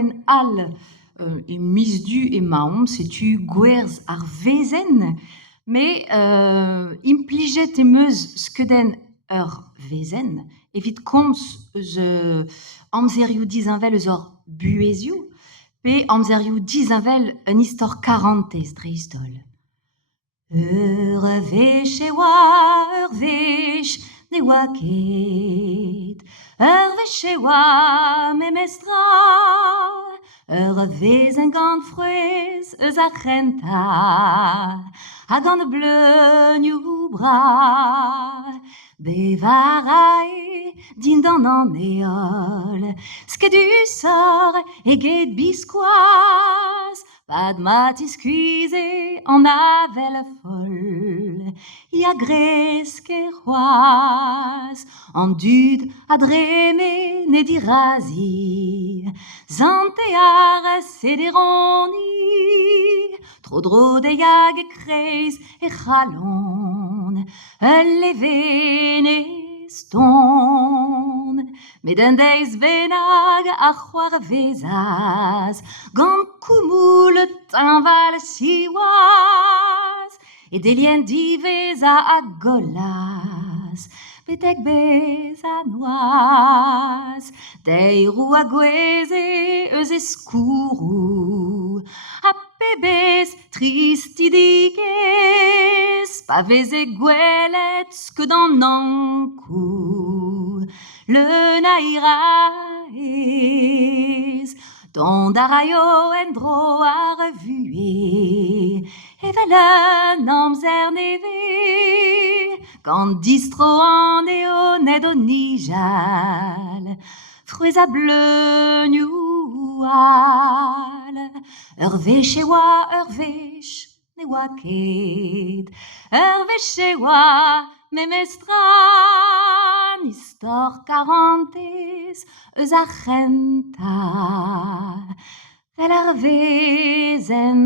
amen al e mis du e maom, setu gwerzh ar vezen, mais implijet emeus skeudenn ur vezen, evit komz eus amzerioù dizinvel eus hor buezioù, pe amzerioù dizinvel un istor karantez dre istol. Ur vech e oa, ur vech ne oa ket, ur vech e oa memestra, ur vezen gant frouez eus ar c'henta, hag an bleunioù bra. Bevara e dindan an eol, skedu sor eget biskoaz, pad matis skuize an avel fol, ya gresk e c'hoaz, an dud a dreme ne dirazi, zante ar sederoni, tro dro de yag e kreiz e c'halon, leve ne ston. Met un deiz benag a c'hoar vezaz, gant koumoul tinval siwaz, e delien diveza a golas, petek bez a noaz, deirou a gweze eus e skourou, a pebez tristidigez, pa veze gwelet skeud an ankou, le naira ez, dont a raio en dro ar vuez, evel un amzer neve, gant distro an eo ned o nijal, frouez a bleunioù al, ur vech e oa, ur vech ne oa ket, ur vech e oa memestra, istor karantez eus ar c'henta, vel ar vezen